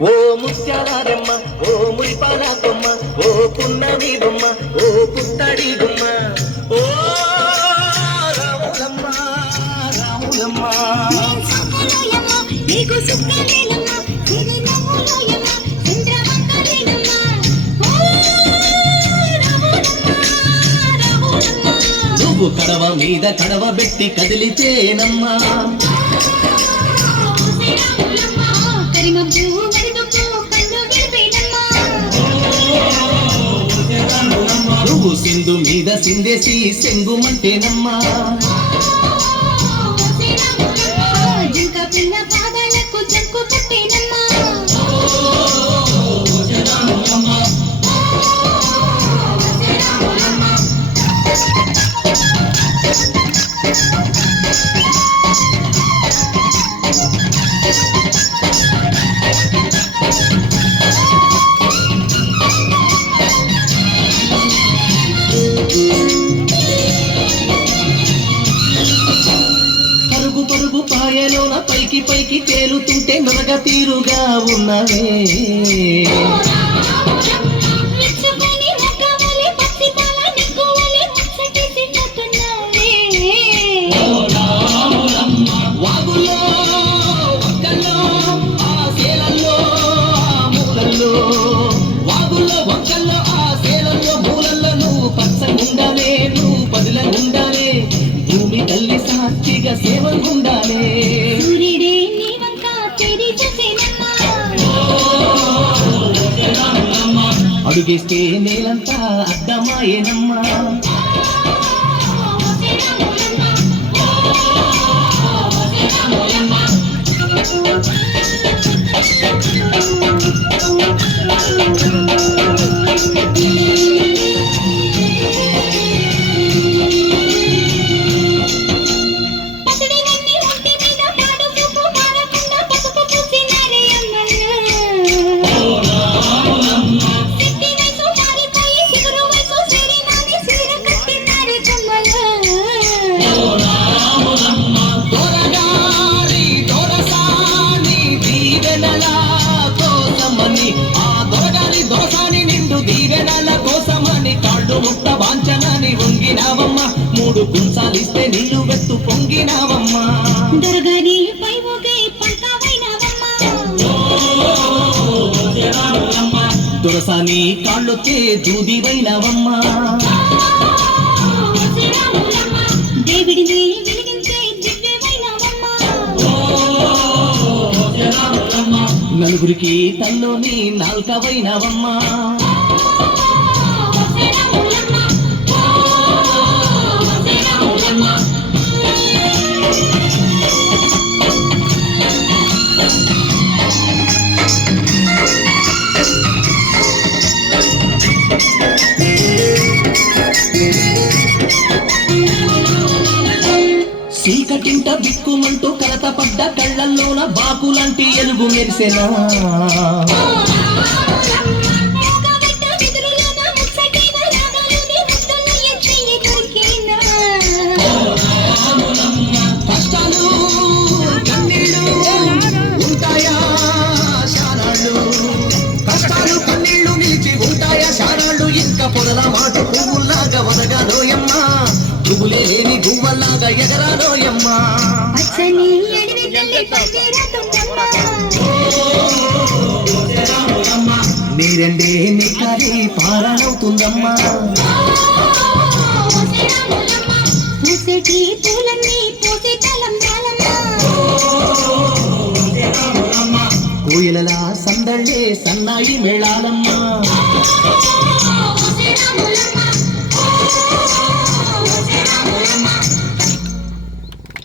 ఓ ముత్యాలమ్మ ఓ మురిపాల కొమ్మ ఓ పున్నమి బొమ్మ ఓ పుత్తడి గుమ్మ ఓ రాములమ్మ రాములమ్మ నువ్వు కడవ మీద కడవ పెట్టి కదిలితేనమ్మా నువ్వు సింధు మీద సిందేసి సెంగుమంటేనమ్మా పరుగు పరుగు పాయలోన పైకి పైకి తేలుతుంటే నొరగ తీరుగా ఉన్నవే వాగుల్లో ఒక్కల్లో ఆ సేలల్లో ఆ మూలల్లో వాగుల్లో ఒక్కల్లో ఆ సేలల్లో మూలల్లో నువ్వు పచ్చగుండాలే నువ్వు పదిలంగుండాలే భూమి తల్లి సాక్షిగా సేవగుండాలే అడుగేస్తే నేలంతా అడ్డమాయేనమ్మా ముట్ట వాంచనాన్ని వంగినావమ్మా మూడు గుంసాలిస్తే నీళ్లు వెత్తు పొంగినావమ్మా దురసాని కాళ్ళొచ్చే దూదివైనవమ్మా నలుగురికి తల్లోని నాల్కవైనవమ్మా చీకటింట బిక్కుమంటూ కలత పడ్డ కళ్ళల్లోన బాకులాంటి ఎలుగు మెరిసెనా కష్టాలు కన్నీళ్ళు ఉంటాయా శానాళ్ళు కష్టాలు కన్నీళ్ళు నిలిచి ఉంటాయా శానాళ్ళు ఇంకా పొదల మాట పువ్వుల్లాగా వదగాలోయమ్మా పువ్వులేని గువ్వల్లాగా ఎగరాలోయమ్మా నీరండే నిక్కరి పారాలవుతుందమ్మా కోయిలలా సందళ్ళే సన్నాయి మేళాలమ్మా